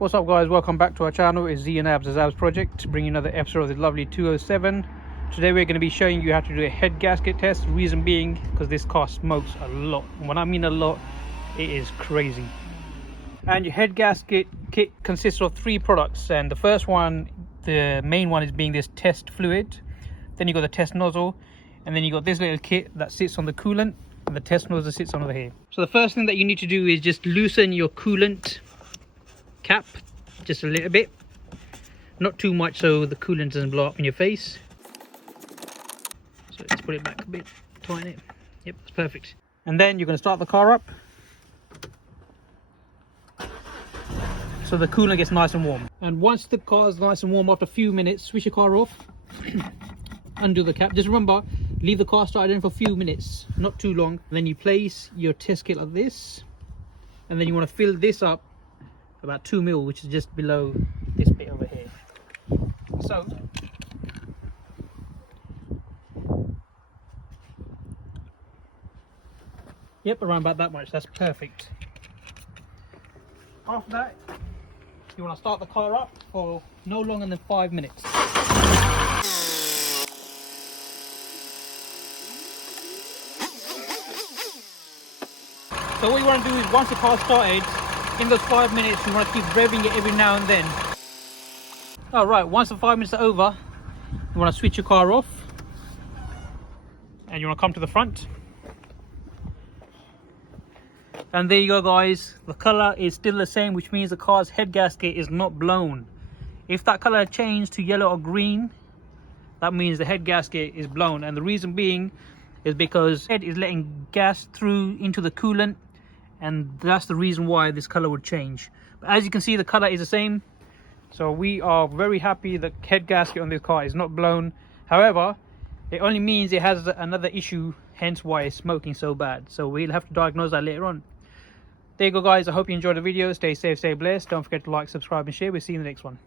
What's up guys, welcome back to our channel. It's Z and Abs as Abs Project, bringing another episode of the lovely 207. Today we're going to be showing you how to do a head gasket test. Reason being because this car smokes a lot. And when I mean a lot, it is crazy. And your head gasket kit consists of 3 products, and the first one, the main one, is being this test fluid. Then you got the test nozzle, and then you got this little kit that sits on the coolant, and the test nozzle sits under here. So the first thing that you need to do is just loosen your coolant cap just a little bit, not too much so the coolant doesn't blow up in your face. So let's put it back a bit, tighten it. Yep, that's perfect. And then you're going to start the car up so the coolant gets nice and warm. And once the car is nice and warm, after a few minutes, switch your car off, undo the cap. Just remember, leave the car started in for a few minutes, not too long. Then you place your test kit like this, and then you want to fill this up about 2 mil, which is just below this bit over here. So yep, around about that much. That's perfect. After that, you want to start the car up for no longer than 5 minutes. So what you want to do is, once the car started, in those 5 minutes you want to keep revving it every now and then. Alright, once the 5 minutes are over, you want to switch your car off and you want to come to the front. And there you go guys, the colour is still the same, which means the car's head gasket is not blown. If that colour changed to yellow or green, that means the head gasket is blown, and the reason being is because it is letting gas through into the coolant, and that's the reason why this color would change. But as you can see, the color is the same, so we are very happy the head gasket on this car is not blown. However, it only means it has another issue, hence why it's smoking so bad. So we'll have to diagnose that later on. There you go guys, I hope you enjoyed the video. Stay safe, stay blessed. Don't forget to like, subscribe and share. We'll see you in the next one.